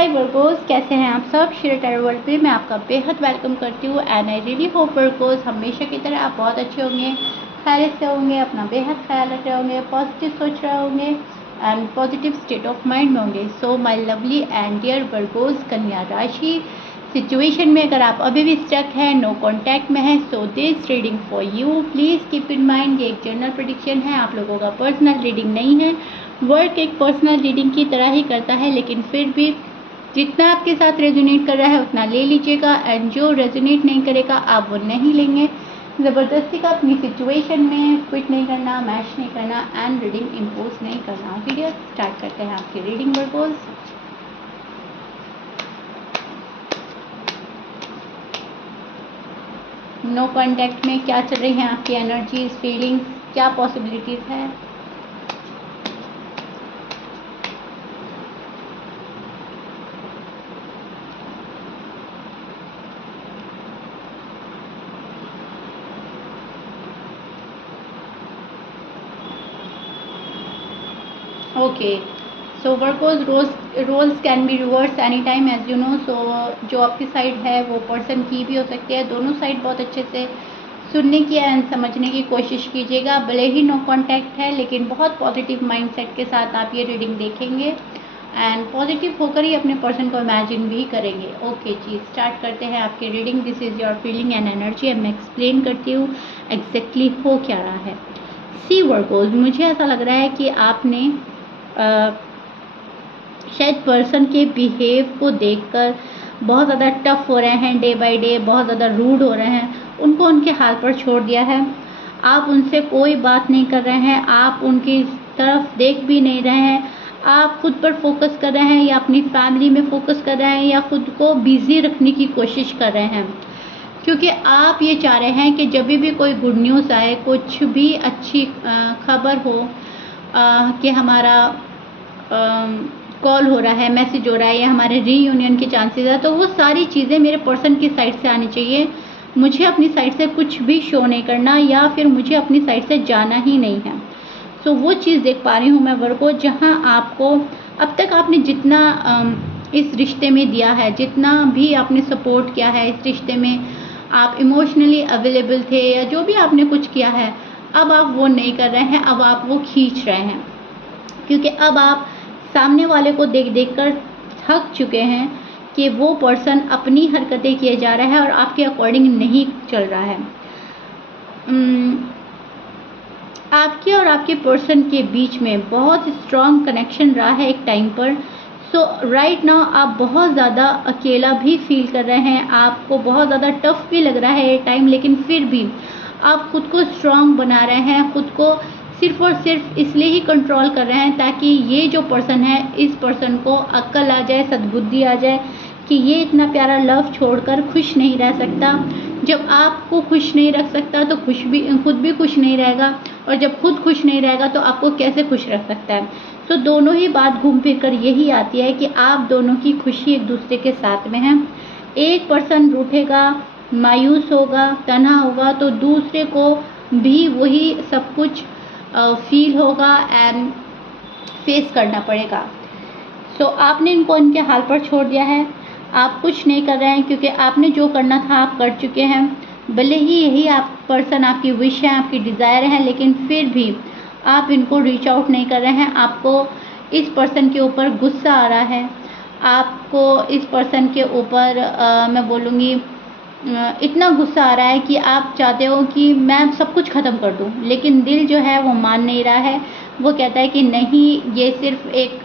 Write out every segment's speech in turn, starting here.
हाय Virgo's, कैसे हैं आप सब। शेयर टैरो वर्ल्ड पे मैं आपका बेहद वेलकम करती हूँ and I really hope Virgo's हमेशा की तरह आप बहुत अच्छे होंगे, खैरियत से होंगे, अपना बेहद ख्याल रख रहे होंगे, पॉजिटिव सोच रहे होंगे and positive state of mind में होंगे। So my lovely and dear Virgos, कन्या राशि सिचुएशन में अगर आप अभी भी स्टक है, नो कॉन्टैक्ट में है, so this reading for you. Please keep in mind ये एक जनरल प्रेडिक्शन है, आप लोगों का पर्सनल रीडिंग नहीं है। वर्क एक पर्सनल रीडिंग की तरह ही करता है, लेकिन फिर भी जितना आपके साथ रेजोनेट कर रहा है उतना ले लीजिएगा एंड जो रेजोनेट नहीं करेगा आप वो नहीं लेंगे। ज़बरदस्ती का अपनी सिचुएशन में फिट नहीं करना, मैच नहीं करना एंड रीडिंग इम्पोज नहीं करना। वीडियो स्टार्ट करते हैं आपकी रीडिंग वर्गोस। नो कॉन्टैक्ट में क्या चल रही हैं आपकी एनर्जीज, फीलिंग्स, क्या पॉसिबिलिटीज़ है। Okay, so Virgos roles can be reverse any time as you know. So जो आपकी साइड है वो पर्सन की भी हो सकती है। दोनों साइड बहुत अच्छे से सुनने की एंड समझने की कोशिश कीजिएगा। भले ही नो कांटेक्ट है लेकिन बहुत पॉजिटिव माइंडसेट के साथ आप ये रीडिंग देखेंगे एंड पॉजिटिव होकर ही अपने पर्सन को इमेजिन भी करेंगे। ओके जी, स्टार्ट करते हैं आपकी reading. This is your feeling and energy. मैं एक्सप्लेन करती हूँ एग्जैक्टली हो क्या रहा है। सी वर्कोज, मुझे ऐसा लग रहा है कि आपने शायद पर्सन के बिहेव को देखकर बहुत ज़्यादा टफ हो रहे हैं, डे बाय डे बहुत ज़्यादा रूड हो रहे हैं, उनको उनके हाल पर छोड़ दिया है। आप उनसे कोई बात नहीं कर रहे हैं, आप उनकी तरफ देख भी नहीं रहे हैं, आप खुद पर फोकस कर रहे हैं या अपनी फैमिली में फोकस कर रहे हैं या खुद को बिजी रखने की कोशिश कर रहे हैं, क्योंकि आप ये चाह रहे हैं कि जब भी कोई गुड न्यूज़ आए, कुछ भी अच्छी खबर हो कि हमारा कॉल हो रहा है, मैसेज हो रहा है या हमारे रीयूनियन के चांसेस है, तो वो सारी चीज़ें मेरे पर्सन की साइड से आनी चाहिए। मुझे अपनी साइड से कुछ भी शो नहीं करना या फिर मुझे अपनी साइड से जाना ही नहीं है। सो वो चीज़ देख पा रही हूँ मैं वर्को, जहाँ आपको अब तक आपने जितना इस रिश्ते में दिया है, जितना भी आपने सपोर्ट किया है इस रिश्ते में, आप इमोशनली अवेलेबल थे या जो भी आपने कुछ किया है, अब आप वो नहीं कर रहे हैं, अब आप वो खींच रहे हैं, क्योंकि अब आप सामने वाले को देख देख कर थक चुके हैं कि वो पर्सन अपनी हरकतें किए जा रहा है और आपके अकॉर्डिंग नहीं चल रहा है। आपके और आपके पर्सन के बीच में बहुत स्ट्रॉन्ग कनेक्शन रहा है एक टाइम पर। सो राइट नाउ आप बहुत ज़्यादा अकेला भी फील कर रहे हैं, आपको बहुत ज़्यादा टफ भी लग रहा है ये टाइम, लेकिन फिर भी आप खुद को स्ट्रॉन्ग बना रहे हैं, खुद को सिर्फ और सिर्फ इसलिए ही कंट्रोल कर रहे हैं ताकि ये जो पर्सन है, इस पर्सन को अक्ल आ जाए, सद्बुद्धि आ जाए कि ये इतना प्यारा लव छोड़कर खुश नहीं रह सकता। जब आपको खुश नहीं रख सकता तो खुद भी खुश नहीं रहेगा, और जब खुद खुश नहीं रहेगा तो आपको कैसे खुश रख सकता है। तो दोनों ही बात घूम फिर कर यही आती है कि आप दोनों की खुशी एक दूसरे के साथ में है। एक पर्सन रूठेगा, मायूस होगा, तन्हा होगा, तो दूसरे को भी वही सब कुछ फील होगा एंड फेस करना पड़ेगा। सो आपने इनको इनके हाल पर छोड़ दिया है, आप कुछ नहीं कर रहे हैं क्योंकि आपने जो करना था आप कर चुके हैं। भले ही यही आप पर्सन आपकी विश है, आपकी डिज़ायर है, लेकिन फिर भी आप इनको रीच आउट नहीं कर रहे हैं। आपको इस पर्सन के ऊपर गुस्सा आ रहा है, आपको इस पर्सन के ऊपर मैं बोलूँगी इतना गुस्सा आ रहा है कि आप चाहते हो कि मैं सब कुछ ख़त्म कर दूं, लेकिन दिल जो है वो मान नहीं रहा है। वो कहता है कि नहीं, ये सिर्फ एक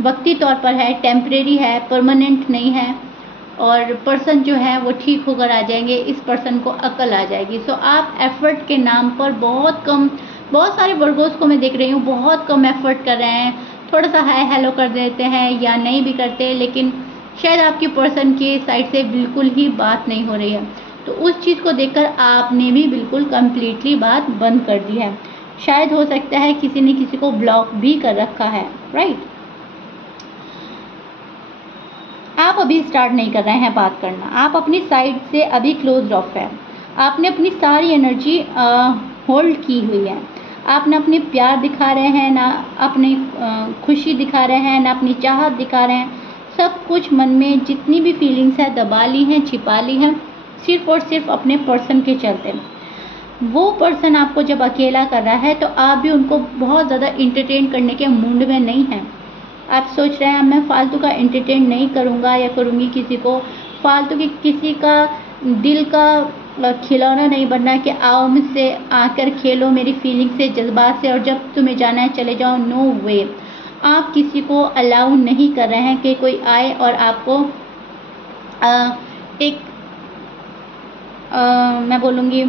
वक्ती तौर पर है, टेम्परेरी है, परमानेंट नहीं है, और पर्सन जो है वो ठीक होकर आ जाएंगे, इस पर्सन को अकल आ जाएगी। सो आप एफ़र्ट के नाम पर बहुत सारे वर्गोस को मैं देख रही हूँ बहुत कम एफ़र्ट कर रहे हैं, थोड़ा सा हाय हेलो कर देते हैं या नहीं भी करते, लेकिन शायद आपके पर्सन के साइड से बिल्कुल ही बात नहीं हो रही है। तो उस चीज़ को देखकर आपने भी बिल्कुल कम्प्लीटली बात बंद कर दी है। शायद हो सकता है किसी ने किसी को ब्लॉक भी कर रखा है, राइट। आप अभी स्टार्ट नहीं कर रहे हैं बात करना, आप अपनी साइड से अभी क्लोज ऑफ है। आपने अपनी सारी एनर्जी होल्ड की हुई है। आप ना अपने प्यार दिखा रहे हैं, ना अपनी खुशी दिखा रहे हैं, ना अपनी चाहत दिखा रहे हैं। सब कुछ मन में जितनी भी फीलिंग्स है दबा ली हैं, छिपा ली हैं, सिर्फ़ और सिर्फ अपने पर्सन के चलते। वो पर्सन आपको जब अकेला कर रहा है तो आप भी उनको बहुत ज़्यादा एंटरटेन करने के मूड में नहीं हैं। आप सोच रहे हैं मैं फालतू का एंटरटेन नहीं करूँगा या करूँगी, किसी को फालतू की किसी का दिल का खिलौना नहीं बनना कि आओ मुझसे आकर खेलो मेरी फीलिंग से, जज्बात से, और जब तुम्हें जाना है चले जाओ। नो वे, आप किसी को अलाउ नहीं कर रहे हैं कि कोई आए और आपको एक मैं बोलूँगी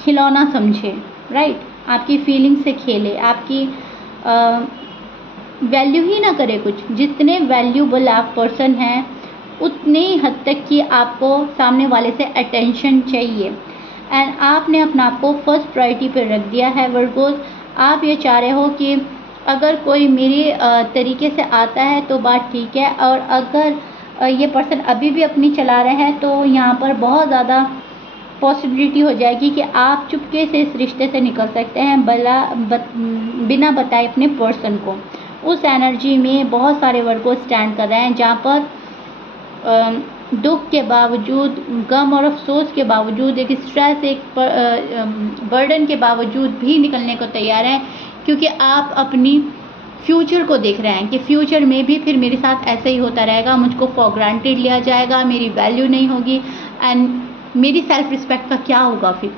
खिलौना समझे, राइट? आपकी फीलिंग से खेले, आपकी वैल्यू ही ना करे कुछ। जितने वैल्यूबल आप पर्सन हैं उतनी हद तक कि आपको सामने वाले से अटेंशन चाहिए, एंड आपने अपना आप को फर्स्ट प्रायोरिटी पे रख दिया है वर्गोस। आप ये चाह रहे हो कि अगर कोई मेरे तरीके से आता है तो बात ठीक है, और अगर ये पर्सन अभी भी अपनी चला रहे हैं तो यहाँ पर बहुत ज़्यादा पॉसिबिलिटी हो जाएगी कि आप चुपके से इस रिश्ते से निकल सकते हैं बिना बताए अपने पर्सन को। उस एनर्जी में बहुत सारे वर्गों स्टैंड कर रहे हैं जहाँ पर दुख के बावजूद, गम और अफसोस के बावजूद, एक स्ट्रेस, एक बर्डन के बावजूद भी निकलने को तैयार हैं, क्योंकि आप अपनी फ्यूचर को देख रहे हैं कि फ्यूचर में भी फिर मेरे साथ ऐसा ही होता रहेगा, मुझको फॉर ग्रांटेड लिया जाएगा, मेरी वैल्यू नहीं होगी, एंड मेरी सेल्फ रिस्पेक्ट का क्या होगा फिर।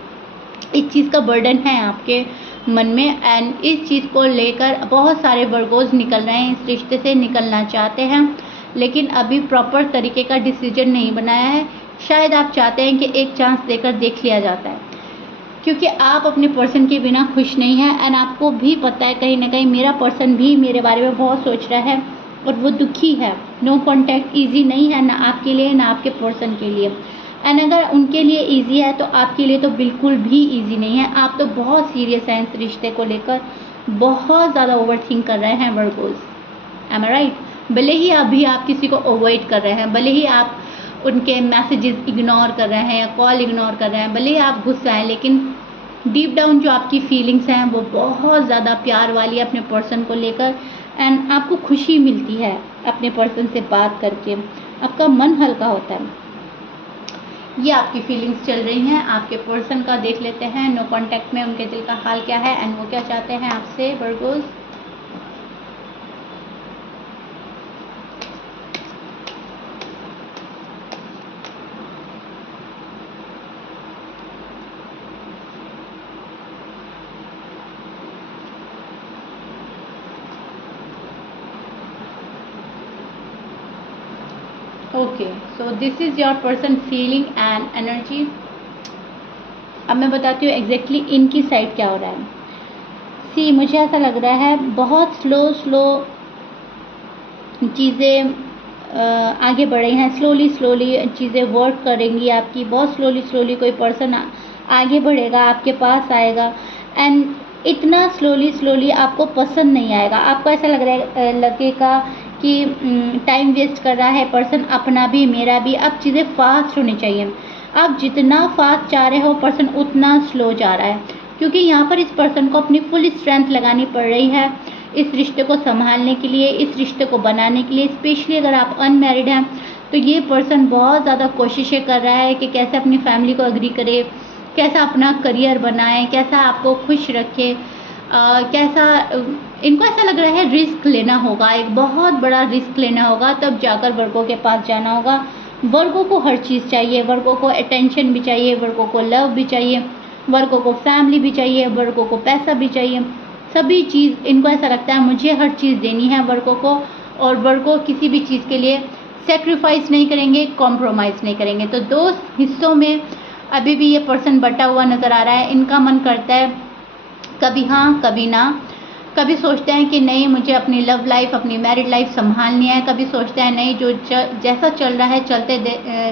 इस चीज़ का बर्डन है आपके मन में, एंड इस चीज़ को लेकर बहुत सारे वर्गोज निकल रहे हैं, इस रिश्ते से निकलना चाहते हैं, लेकिन अभी प्रॉपर तरीके का डिसीजन नहीं बनाया है। शायद आप चाहते हैं कि एक चांस देकर देख लिया जाता है, क्योंकि आप अपने पर्सन के बिना खुश नहीं हैं, एंड आपको भी पता है कहीं ना कहीं मेरा पर्सन भी मेरे बारे में बहुत सोच रहा है और वो दुखी है। नो कॉन्टैक्ट ईजी नहीं है, ना आपके लिए ना आपके पर्सन के लिए, एंड अगर उनके लिए ईजी है तो आपके लिए तो बिल्कुल भी ईजी नहीं है। आप तो बहुत सीरियस हैं इस रिश्ते को लेकर, बहुत ज़्यादा ओवरथिंक कर रहे हैं वर्गोज। एम आई राइट? भले ही अभी आप किसी को अवॉइड कर रहे हैं, भले ही आप उनके मैसेजेस इग्नोर कर रहे हैं या कॉल इग्नोर कर रहे हैं, भले ही आप गुस्सा हैं, लेकिन डीप डाउन जो आपकी फीलिंग्स हैं वो बहुत ज़्यादा प्यार वाली है अपने पर्सन को लेकर, एंड आपको खुशी मिलती है अपने पर्सन से बात करके, आपका मन हल्का होता है। ये आपकी फीलिंग्स चल रही हैं। आपके पर्सन का देख लेते हैं, नो कॉन्टैक्ट में उनके दिल का हाल क्या है एंड वो क्या चाहते हैं आपसे Virgos. Okay, so this is your person feeling and energy. अब मैं बताती हूँ एग्जैक्टली इनकी साइड क्या हो रहा है। सी, मुझे ऐसा लग रहा है बहुत स्लो चीज़ें आगे बढ़ रही हैं, स्लोली चीज़ें वर्क करेंगी आपकी, बहुत स्लोली कोई पर्सन आगे बढ़ेगा, आपके पास आएगा, एंड इतना स्लोली आपको पसंद नहीं आएगा। आपको ऐसा लगेगा कि टाइम वेस्ट कर रहा है पर्सन, अपना भी मेरा भी। अब चीज़ें फास्ट होनी चाहिए, आप जितना फास्ट जा रहे हो पर्सन उतना स्लो जा रहा है, क्योंकि यहाँ पर इस पर्सन को अपनी फुल स्ट्रेंथ लगानी पड़ रही है इस रिश्ते को संभालने के लिए, इस रिश्ते को बनाने के लिए। स्पेशली अगर आप अनमैरिड हैं तो ये पर्सन बहुत ज़्यादा कोशिशें कर रहा है कि कैसे अपनी फैमिली को एग्री करे, कैसा अपना करियर बनाए, कैसा आपको खुश रखे, कैसा इनको ऐसा लग रहा है रिस्क लेना होगा, एक बहुत बड़ा रिस्क लेना होगा, तब जाकर वर्गों के पास जाना होगा। वर्गों को हर चीज़ चाहिए, वर्गों को अटेंशन भी चाहिए, वर्गों को लव भी चाहिए, वर्गों को फैमिली भी चाहिए, वर्गों को पैसा भी चाहिए, सभी चीज़ इनको ऐसा लगता है मुझे हर चीज़ देनी है वर्गों को, और वर्गों किसी भी चीज़ के लिए सेक्रीफाइस नहीं करेंगे, कॉम्प्रोमाइज़ नहीं करेंगे। तो दो हिस्सों में अभी भी ये पर्सन बटा हुआ नज़र आ रहा है। इनका मन करता है कभी हाँ कभी ना, कभी सोचते हैं कि नहीं मुझे अपनी लव लाइफ, अपनी मैरिड लाइफ संभालनी है, कभी सोचते हैं नहीं जो जैसा चल रहा है चलते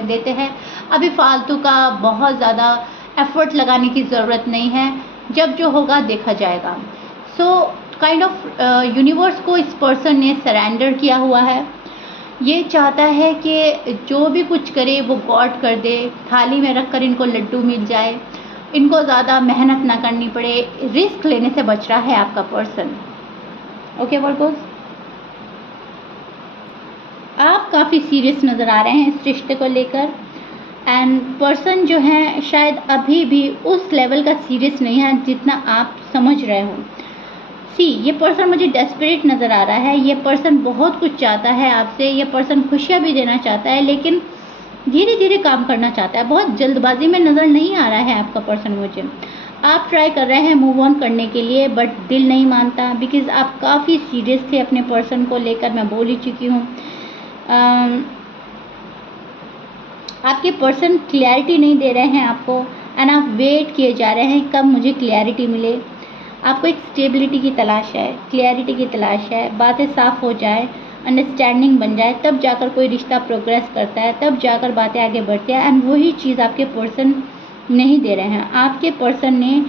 देते हैं, अभी फालतू का बहुत ज़्यादा एफर्ट लगाने की ज़रूरत नहीं है, जब जो होगा देखा जाएगा। सो काइंड ऑफ यूनिवर्स को इस पर्सन ने सरेंडर किया हुआ है। ये चाहता है कि जो भी कुछ करे वो गॉड कर दे, थाली में रखकर इनको लड्डू मिल जाए, इनको ज़्यादा मेहनत ना करनी पड़े, रिस्क लेने से बच रहा है आपका पर्सन। ओके वर्गोस, आप काफ़ी सीरियस नज़र आ रहे हैं इस रिश्ते को लेकर, एंड पर्सन जो है शायद अभी भी उस लेवल का सीरियस नहीं है जितना आप समझ रहे हो। ये पर्सन मुझे डेस्परेट नज़र आ रहा है। ये पर्सन बहुत कुछ चाहता है आपसे, ये पर्सन खुशियाँ भी देना चाहता है, लेकिन धीरे धीरे काम करना चाहता है। बहुत जल्दबाजी में नज़र नहीं आ रहा है आपका पर्सन मुझे। आप ट्राई कर रहे हैं मूव ऑन करने के लिए, बट दिल नहीं मानता, बिकॉज आप काफ़ी सीरियस थे अपने पर्सन को लेकर, मैं बोल ही चुकी हूँ। आपके पर्सन क्लैरिटी नहीं दे रहे हैं आपको, एंड आप वेट किए जा रहे हैं कब मुझे क्लैरिटी मिले। आपको एक स्टेबिलिटी की तलाश है, क्लैरिटी की तलाश है, बातें साफ हो जाए, अंडरस्टैंडिंग बन जाए, तब जाकर कोई रिश्ता प्रोग्रेस करता है, तब जाकर बातें आगे बढ़ती है। एंड वही चीज़ आपके पर्सन नहीं दे रहे हैं। आपके पर्सन ने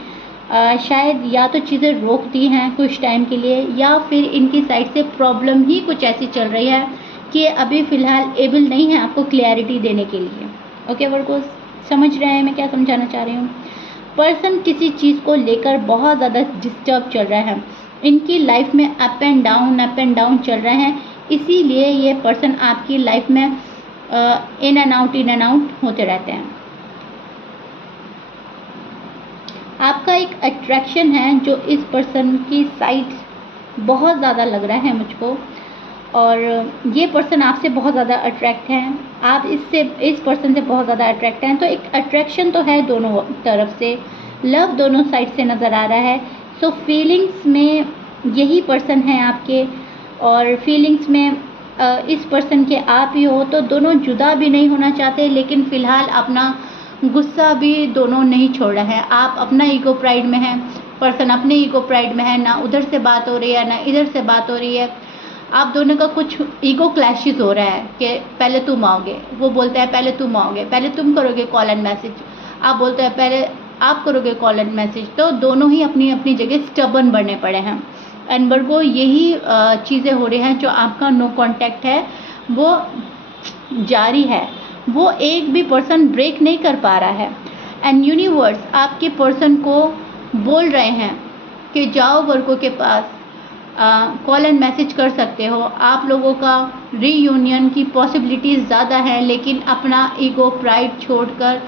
शायद या तो चीज़ें रोक दी हैं कुछ टाइम के लिए, या फिर इनकी साइड से प्रॉब्लम ही कुछ ऐसी चल रही है कि अभी फ़िलहाल एबल नहीं है आपको क्लैरिटी देने के लिए। ओके वर्गोस, समझ रहे हैं मैं क्या समझाना चाह रही हूँ। पर्सन किसी चीज़ को लेकर बहुत ज़्यादा डिस्टर्ब चल रहा है। इनकी लाइफ में अप एंड डाउन चल रहे हैं, इसीलिए ये पर्सन आपकी लाइफ में इन एंड आउट होते रहते हैं। आपका एक अट्रैक्शन है जो इस पर्सन की साइड बहुत ज़्यादा लग रहा है मुझको, और ये पर्सन आपसे बहुत ज़्यादा अट्रैक्ट हैं, आप इस पर्सन से बहुत ज़्यादा अट्रैक्ट हैं। तो एक अट्रैक्शन तो है दोनों तरफ से, लव दोनों साइड से नज़र आ रहा है। सो फीलिंग्स में यही पर्सन है आपके, और फीलिंग्स में इस पर्सन के आप ही हो। तो दोनों जुदा भी नहीं होना चाहते, लेकिन फ़िलहाल अपना गुस्सा भी दोनों नहीं छोड़ रहे हैं। आप अपना ईगो प्राइड में हैं, पर्सन अपने ईगो प्राइड में है, ना उधर से बात हो रही है ना इधर से बात हो रही है। आप दोनों का कुछ ईगो क्लैशेस हो रहा है कि पहले तुम आओगे, वो बोलता है पहले तुम आओगे, पहले तुम करोगे कॉल एंड मैसेज, आप बोलते हैं पहले आप करोगे कॉल एंड मैसेज। तो दोनों ही अपनी अपनी जगह स्टबर्न बनने पड़े हैं। एंड वर्गो, यही चीज़ें हो रही हैं। जो आपका नो कांटेक्ट है वो जारी है, वो एक भी पर्सन ब्रेक नहीं कर पा रहा है। एंड यूनिवर्स आपके पर्सन को बोल रहे हैं कि जाओ वर्गो के पास, कॉल एंड मैसेज कर सकते हो। आप लोगों का रीयूनियन की पॉसिबिलिटीज़ ज़्यादा है, लेकिन अपना ईगो प्राइड छोड़कर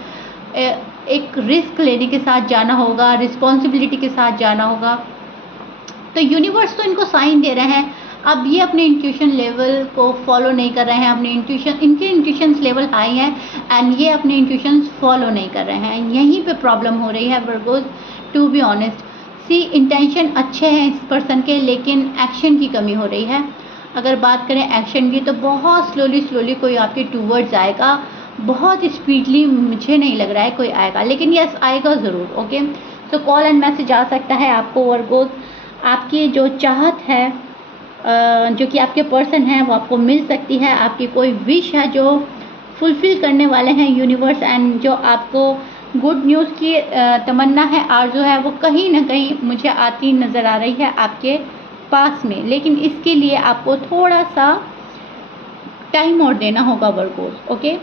एक रिस्क लेने के साथ जाना होगा, रिस्पॉन्सिबिलिटी के साथ जाना होगा। तो यूनिवर्स तो इनको साइन दे रहे हैं, अब ये अपने इंट्यूशन लेवल को फॉलो नहीं कर रहे हैं। अपने इनके इंट्यूशंस लेवल हाई हैं, एंड ये अपने इंट्यूशंस फॉलो नहीं कर रहे हैं। यहीं पे प्रॉब्लम हो रही है Virgos, to be honest. Intention अच्छे हैं इस पर्सन के, लेकिन एक्शन की कमी हो रही है। अगर बात करें एक्शन की, तो बहुत स्लोली कोई आपके टूवर्ड्स आएगा, बहुत स्पीडली मुझे नहीं लग रहा है कोई आएगा, लेकिन यस आएगा ज़रूर। Okay, so call and message आ सकता है आपको वर्गोस। आपकी जो चाहत है, जो कि आपके पर्सन है, वो आपको मिल सकती है। आपकी कोई विश है जो फुलफ़िल करने वाले हैं यूनिवर्स, एंड जो आपको गुड न्यूज़ की तमन्ना है, आरज़ू है, वो कहीं ना कहीं मुझे आती नज़र आ रही है आपके पास में। लेकिन इसके लिए आपको थोड़ा सा टाइम और देना होगा वर्गोस। ओके,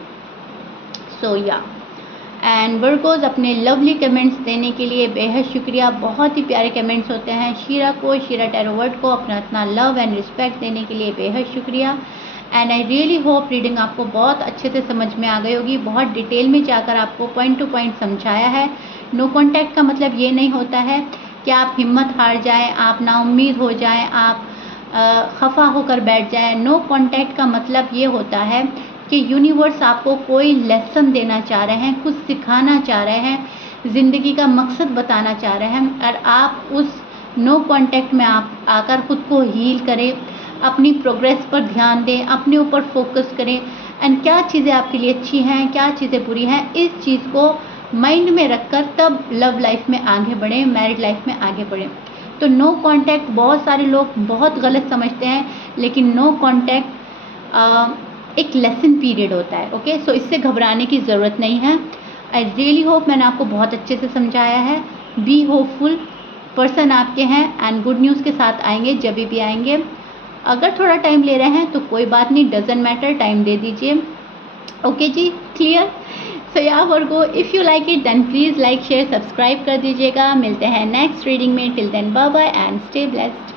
सो या एंड वर्गोस, अपने लवली कमेंट्स देने के लिए बेहद शुक्रिया। बहुत ही प्यारे कमेंट्स होते हैं। शीरा टैरो वर्ड को अपना इतना लव एंड रिस्पेक्ट देने के लिए बेहद शुक्रिया। And I really hope reading आपको बहुत अच्छे से समझ में आ गई होगी। बहुत डिटेल में जाकर आपको पॉइंट टू पॉइंट समझाया है। नो कॉन्टैक्ट का मतलब ये नहीं होता है कि आप हिम्मत हार जाएं, आप नाउम्मीद हो जाएं, आप खफा होकर बैठ जाएं। नो कॉन्टैक्ट का मतलब ये होता है कि यूनिवर्स आपको कोई लेसन देना चाह रहे हैं, कुछ सिखाना चाह रहे हैं, ज़िंदगी का मकसद बताना चाह रहे हैं, और आप उस नो कॉन्टैक्ट में आप आकर खुद को हील करें, अपनी प्रोग्रेस पर ध्यान दें, अपने ऊपर फोकस करें, एंड क्या चीज़ें आपके लिए अच्छी हैं, क्या चीज़ें बुरी हैं, इस चीज़ को माइंड में रखकर तब लव लाइफ में आगे बढ़ें, मैरिड लाइफ में आगे बढ़ें। तो नो कांटेक्ट बहुत सारे लोग बहुत गलत समझते हैं, लेकिन नो कांटेक्ट एक लेसन पीरियड होता है। ओके, सो इससे घबराने की ज़रूरत नहीं है। आई रियली होप मैंने आपको बहुत अच्छे से समझाया है। बी होपफुल, पर्सन आपके हैं एंड गुड न्यूज़ के साथ आएंगे जब भी आएंगे। अगर थोड़ा टाइम ले रहे हैं तो कोई बात नहीं, डजेंट मैटर, टाइम दे दीजिए। ओके जी, क्लियर। सो या Virgo, if you like it then please like share subscribe कर दीजिएगा। मिलते हैं नेक्स्ट रीडिंग में। Till then bye bye and stay blessed.